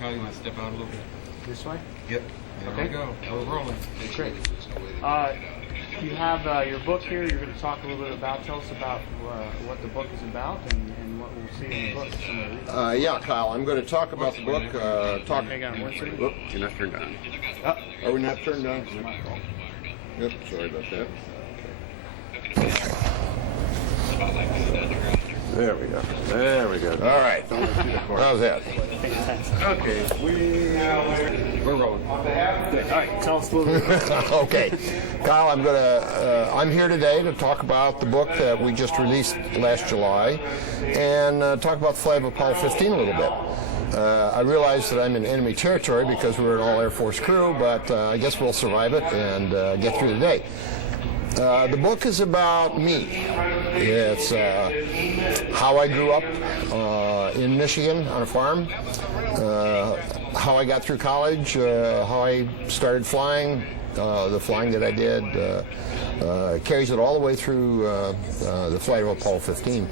Kyle, you want to step out a little bit? This way? Yep. There Okay. we go. We're rolling. Great. You have your book here. You're going to talk a little bit about, tell us about what the book is about and what we'll see in the book. Yeah, Kyle, I'm going to talk about the book. Hang on one second. Whoop, you're not turned on. Are we not turned on? Yep, sorry about that. There we go. There we go. All right. How's that? Fantastic. Okay. We're rolling. All right, tell us a little bit. Okay, Kyle, I'm here today to talk about the book that we just released last July, and talk about the flight of Apollo 15 a little bit. I realize that I'm in enemy territory because we're an all Air Force crew, but I guess we'll survive it and get through the day. The book is about me. It's how I grew up in Michigan on a farm, how I got through college, how I started flying, the flying that I did, carries it all the way through the flight of Apollo 15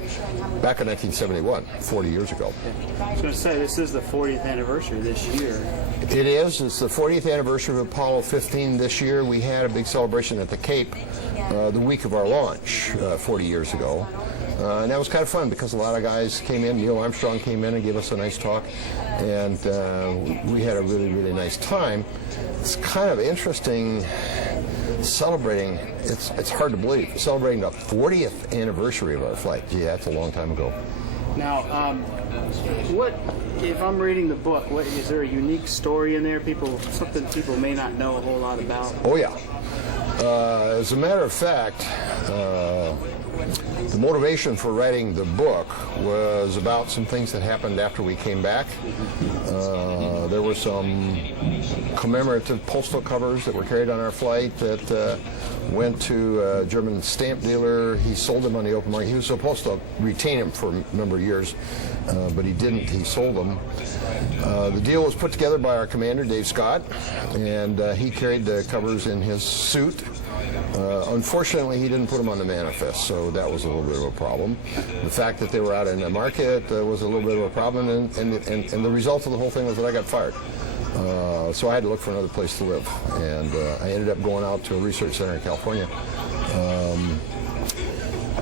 back in 1971, 40 years ago. I was going to say, this is the 40th anniversary this year. It is. It's the 40th anniversary of Apollo 15 this year. We had a big celebration at the Cape the week of our launch 40 years ago. And that was kind of fun because a lot of guys came in. Neil Armstrong came in and gave us a nice talk. And we had a really, really nice time. It's kind of interesting celebrating, it's hard to believe, celebrating the 40th anniversary of our flight. Gee, that's a long time ago. Now, what if I'm reading the book? What is there a unique story in there? Something people may not know a whole lot about. Oh yeah. As a matter of fact, the motivation for writing the book was about some things that happened after we came back. There were some commemorative postal covers that were carried on our flight that went to a German stamp dealer. He sold them on the open market. He was supposed to retain them for a number of years, but he didn't. He sold them. The deal was put together by our commander, Dave Scott, and he carried the covers in his suit. Unfortunately, he didn't put them on the manifest, so that was a little bit of a problem. The fact that they were out in the market was a little bit of a problem, and the result of the whole thing was that I got fired. So I had to look for another place to live, and I ended up going out to a research center in California.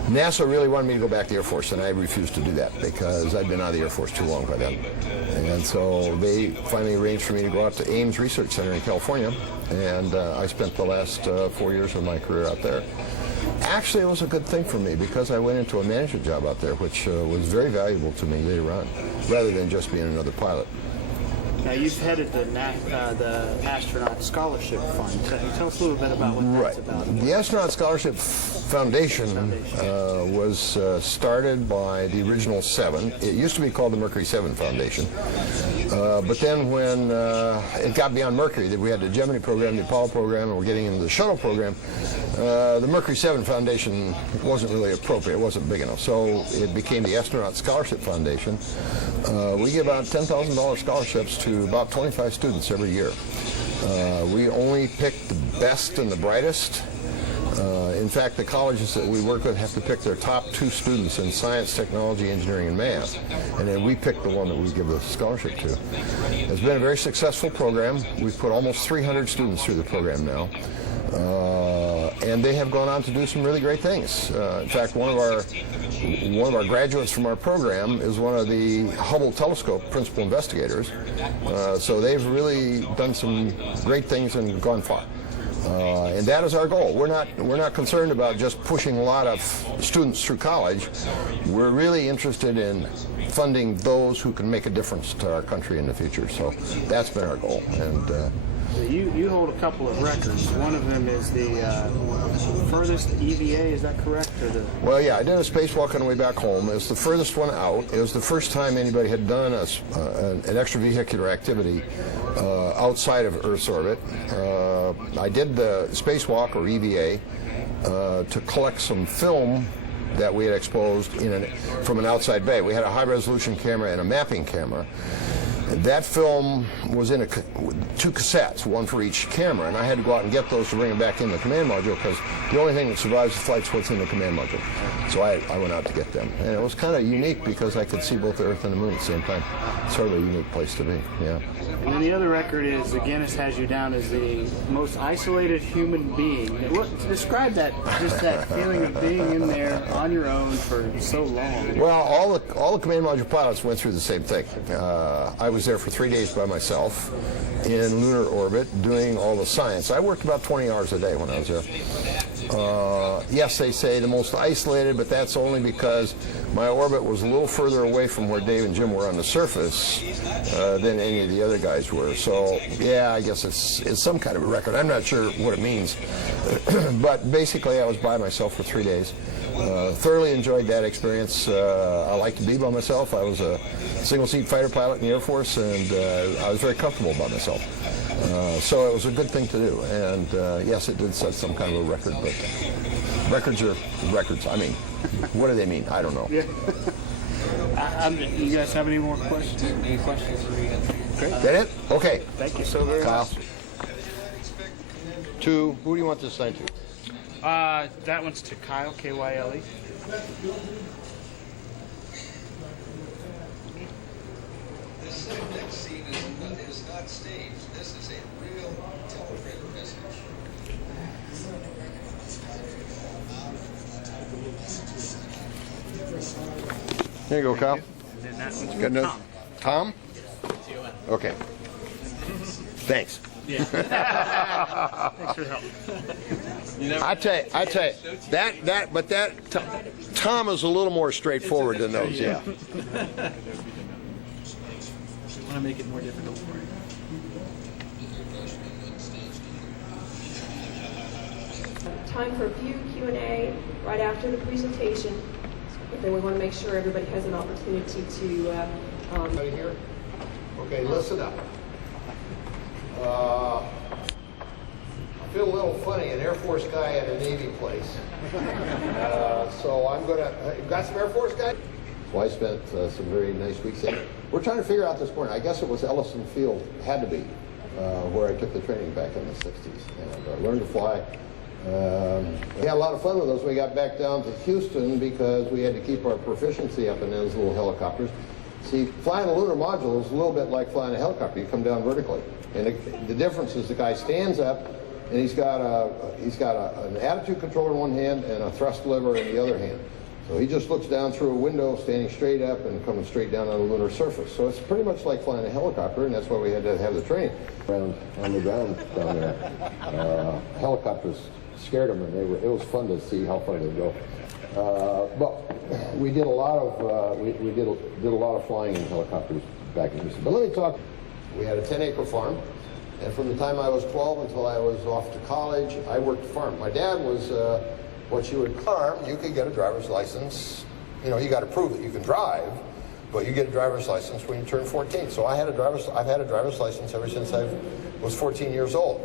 NASA really wanted me to go back to the Air Force, and I refused to do that because I'd been out of the Air Force too long by then. And so they finally arranged for me to go out to Ames Research Center in California, and I spent the last 4 years of my career out there. Actually, it was a good thing for me because I went into a management job out there, which was very valuable to me later on, rather than just being another pilot. Now, you've headed the Astronaut Scholarship Fund. Tell us a little bit about what that's about. The Astronaut Scholarship Foundation was started by the original 7. It used to be called the Mercury 7 Foundation. But then when it got beyond Mercury, that we had the Gemini program, the Apollo program, and we're getting into the shuttle program, the Mercury 7 Foundation wasn't really appropriate. It wasn't big enough. So it became the Astronaut Scholarship Foundation. We give out $10,000 scholarships to about 25 students every year. We only pick the best and the brightest. In fact, the colleges that we work with have to pick their top 2 students in science, technology, engineering, and math. And then we pick the one that we give the scholarship to. It's been a very successful program. We've put almost 300 students through the program now. And they have gone on to do some really great things. In fact, one of our graduates from our program is one of the Hubble Telescope principal investigators. So they've really done some great things and gone far. And that is our goal. We're not concerned about just pushing a lot of students through college. We're really interested in funding those who can make a difference to our country in the future. So that's been our goal. And you hold a couple of records. One of them is the furthest EVA, is that correct? Well, yeah, I did a spacewalk on the way back home. It was the furthest one out. It was the first time anybody had done an extravehicular activity outside of Earth's orbit. I did the spacewalk, or EVA, to collect some film that we had exposed from an outside bay. We had a high-resolution camera and a mapping camera. That film was in two cassettes, one for each camera, and I had to go out and get those to bring them back in the command module because the only thing that survives the flight is what's in the command module. So I went out to get them. And it was kind of unique because I could see both the Earth and the Moon at the same time. Sort of a unique place to be, yeah. And then the other record is the Guinness has you down as the most isolated human being. Describe that, just that feeling of being in there on your own for so long. Well, all the command module pilots went through the same thing. I was there for 3 days by myself in lunar orbit doing all the science. I worked about 20 hours a day when I was there. Yes, they say the most isolated, but that's only because my orbit was a little further away from where Dave and Jim were on the surface than any of the other guys were. So, yeah, I guess it's some kind of a record. I'm not sure what it means. But basically, I was by myself for 3 days. Thoroughly enjoyed that experience. I like to be by myself. I was a single-seat fighter pilot in the Air Force, and I was very comfortable by myself. So it was a good thing to do. And yes, it did set some kind of a record, but records are records. I mean, what do they mean? I don't know. Yeah. You guys have any more questions? Any questions? Great. That it? Okay. Thank you so very Kyle. much. To, who do you want this signed to? That one's to Kyle, K-Y-L-E. This next scene is not staged. This is a real television message. There you go, Kyle. And then that one's Got for no- Tom. Tom? Okay. Thanks. Yeah. Thanks for the help. I tell you, that Tom is a little more straightforward than those, yeah. We want to make it more difficult for you. Time for a few Q&A right after the presentation. But then we want to make sure everybody has an opportunity to. Everybody here? Okay, listen up. I feel a little funny, an Air Force guy at a Navy place. So I'm going to, got some Air Force guys? So I spent some very nice weeks there. We're trying to figure out this morning, I guess it was Ellison Field, had to be, where I took the training back in the 60s and learned to fly. We had a lot of fun with those when we got back down to Houston because we had to keep our proficiency up in those little helicopters. See, flying a lunar module is a little bit like flying a helicopter. You come down vertically. And the difference is the guy stands up and he's got an attitude controller in one hand and a thrust lever in the other hand. So he just looks down through a window, standing straight up and coming straight down on a lunar surface. So it's pretty much like flying a helicopter, and that's why we had to have the training. On the ground down there, helicopters scared them, and it was fun to see how far they'd go. But we did a lot of we did a lot of flying in helicopters back in Houston. But let me talk. We had a 10-acre farm, and from the time I was 12 until I was off to college, I worked the farm. My dad was what you would farm. You could get a driver's license. You know, you got to prove that you can drive, but you get a driver's license when you turn 14. So I've had a driver's license ever since I was 14 years old.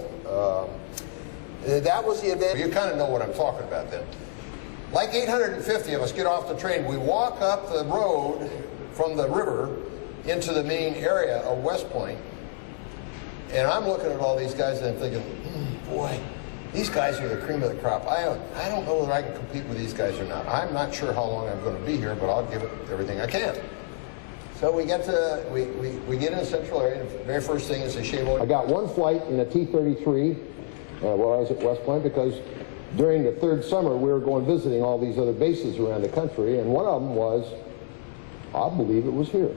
That was the advantage. You kind of know what I'm talking about then. Like 850 of us get off the train. We walk up the road from the river into the main area of West Point, and I'm looking at all these guys and I'm thinking, boy, these guys are the cream of the crop. I don't know whether I can compete with these guys or not. I'm not sure how long I'm going to be here, but I'll give it everything I can. So we get in a central area. The very first thing is they shave oil. I got one flight in a T-33 while I was at West Point because during the third summer we were going visiting all these other bases around the country, and one of them was, I believe it was here.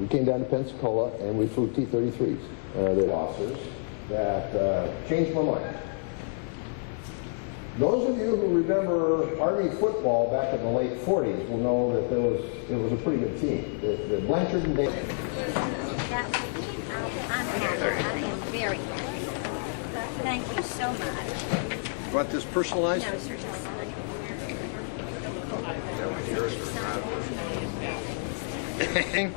We came down to Pensacola and we flew T-33s. The officers that changed my mind. Those of you who remember Army football back in the late 40s will know that it was a pretty good team. The Blanchard and Davis. I'm happy. I am very happy. Thank you so much. You want this personalized? No, sir, just sign it.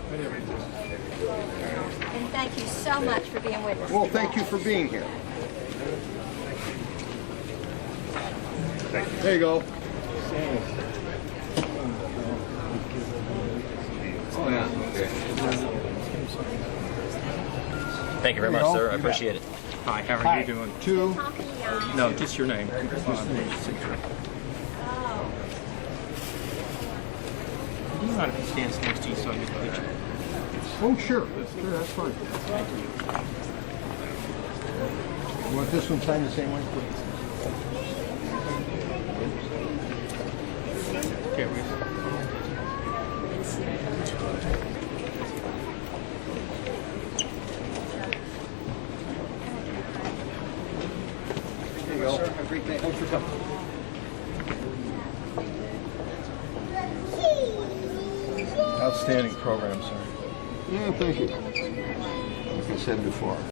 And thank you so much for being with us. Well, thank you for being here. There you go. Oh, yeah. Okay. Thank you very much, sir. I appreciate it. Hi, how are you doing? Two. Talking to y'all. No, just your name. Oh. Do you mind if he stands next to you so I can get a picture? Oh, sure. Sure, that's fine. You want this one signed the same way, please? Okay, we. There you go. Have a great day. Thanks for coming. Outstanding program, sir. Yeah, thank you. Like I said before.